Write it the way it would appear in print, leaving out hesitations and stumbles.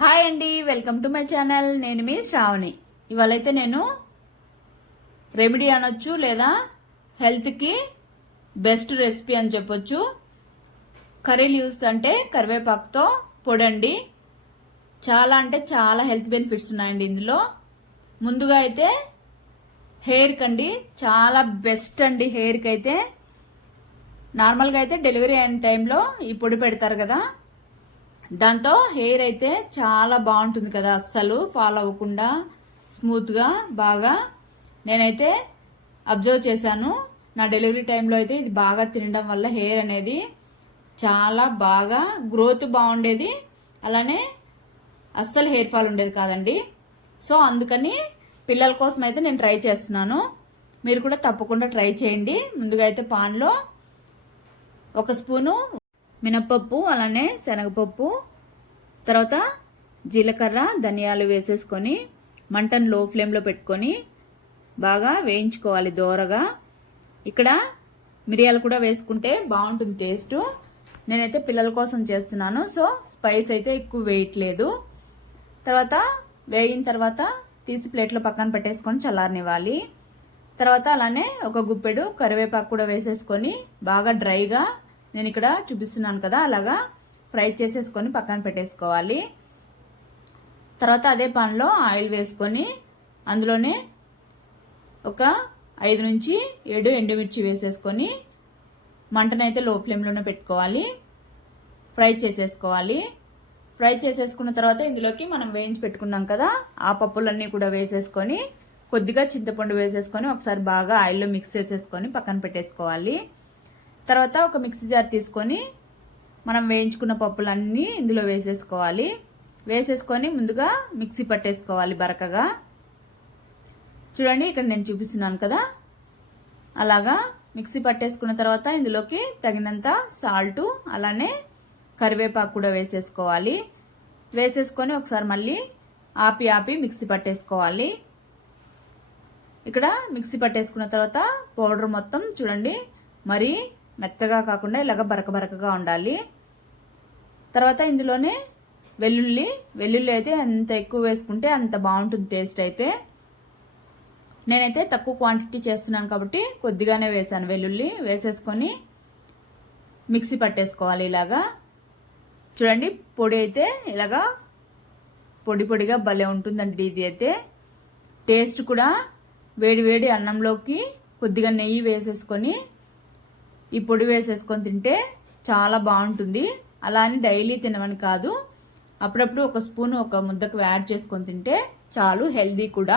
Hi అండి, welcome to my channel. నేను మీ శ్రావణి. ఇవాళైతే నేను రెమెడీ అనొచ్చు లేదా హెల్త్కి బెస్ట్ రెసిపీ అని చెప్పొచ్చు. కర్రీ లీవ్స్ అంటే కరివేపాకుతో పొడండి. చాలా అంటే చాలా హెల్త్ బెనిఫిట్స్ ఉన్నాయండి ఇందులో. ముందుగా అయితే హెయిర్కి అండి చాలా బెస్ట్ అండి. హెయిర్కి అయితే నార్మల్గా అయితే డెలివరీ అయిన టైంలో ఈ పొడి పెడతారు కదా, దాంతో హెయిర్ అయితే చాలా బాగుంటుంది కదా, అస్సలు ఫాలో అవ్వకుండా స్మూత్గా బాగా. నేనైతే అబ్జర్వ్ చేశాను నా డెలివరీ టైంలో అయితే ఇది బాగా తినడం వల్ల హెయిర్ అనేది చాలా బాగా గ్రోత్ బాగుండేది, అలానే అస్సలు హెయిర్ ఫాల్ ఉండేది కాదండి. సో అందుకని పిల్లల కోసం అయితే నేను ట్రై చేస్తున్నాను. మీరు కూడా తప్పకుండా ట్రై చేయండి. ముందుగా అయితే పాన్లో 1 స్పూను మినపప్పు, అలానే శనగపప్పు, తర్వాత జీలకర్ర, ధనియాలు వేసేసుకొని మంటను లో ఫ్లేమ్లో పెట్టుకొని బాగా వేయించుకోవాలి దోరగా. ఇక్కడ మిరియాలు కూడా వేసుకుంటే బాగుంటుంది టేస్ట్. నేనైతే పిల్లల కోసం చేస్తున్నాను, సో స్పైస్ అయితే ఎక్కువ వేయట్లేదు. తర్వాత వేయిన తర్వాత తీసి ప్లేట్లో పక్కన పెట్టేసుకొని చల్లారనివ్వాలి. తర్వాత అలానే ఒక గుప్పెడు కరివేపాకు కూడా వేసేసుకొని బాగా డ్రైగా, నేను ఇక్కడ చూపిస్తున్నాను కదా అలాగా ఫ్రై చేసేసుకొని పక్కన పెట్టేసుకోవాలి. తర్వాత అదే పాన్లో ఆయిల్ వేసుకొని అందులోనే ఒక 5 నుంచి 7 ఎండుమిర్చి వేసేసుకొని మంటనైతే లో ఫ్లేమ్లోనే పెట్టుకోవాలి. ఫ్రై చేసేసుకోవాలి. ఫ్రై చేసేసుకున్న తర్వాత ఇందులోకి మనం వేయించి పెట్టుకున్నాం కదా ఆ పప్పులన్నీ కూడా వేసేసుకొని కొద్దిగా చింతపండు వేసేసుకొని ఒకసారి బాగా ఆయిల్లో మిక్స్ చేసేసుకొని పక్కన పెట్టేసుకోవాలి. తర్వాత ఒక మిక్సీ జార్ తీసుకొని మనం వేయించుకున్న పప్పులన్నీ ఇందులో వేసేసుకోవాలి. వేసేసుకొని ముందుగా మిక్సీ పట్టేసుకోవాలి బరకగా. చూడండి ఇక్కడ నేను చూపిస్తున్నాను కదా, అలాగా మిక్సీ పట్టేసుకున్న తర్వాత ఇందులోకి తగినంత సాల్టు, అలానే కరివేపాకు కూడా వేసేసుకోవాలి. వేసేసుకొని ఒకసారి మళ్ళీ ఆపి మిక్సీ పట్టేసుకోవాలి. ఇక్కడ మిక్సీ పట్టేసుకున్న తర్వాత పౌడర్ మొత్తం చూడండి మరి మెత్తగా కాకుండా ఇలాగ బరకగా ఉండాలి. తర్వాత ఇందులోనే వెల్లుల్లి అయితే ఎంత ఎక్కువ వేసుకుంటే అంత బాగుంటుంది టేస్ట్. అయితే నేనైతే తక్కువ క్వాంటిటీ చేస్తున్నాను కాబట్టి కొద్దిగానే వేసాను. వెల్లుల్లి వేసేసుకొని మిక్సీ పట్టేసుకోవాలి. ఇలాగా చూడండి పొడి అయితే ఇలాగా పొడిగా భలే ఉంటుందండి. ఇది అయితే టేస్ట్ కూడా వేడి అన్నంలోకి కొద్దిగా నెయ్యి వేసేసుకొని ఈ పొడి వేసేసుకొని తింటే చాలా బాగుంటుంది. అలా అని డైలీ తినమని కాదు, అప్పుడప్పుడు 1 స్పూన్ ఒక ముద్దకు యాడ్ చేసుకొని తింటే చాలు, హెల్దీ కూడా.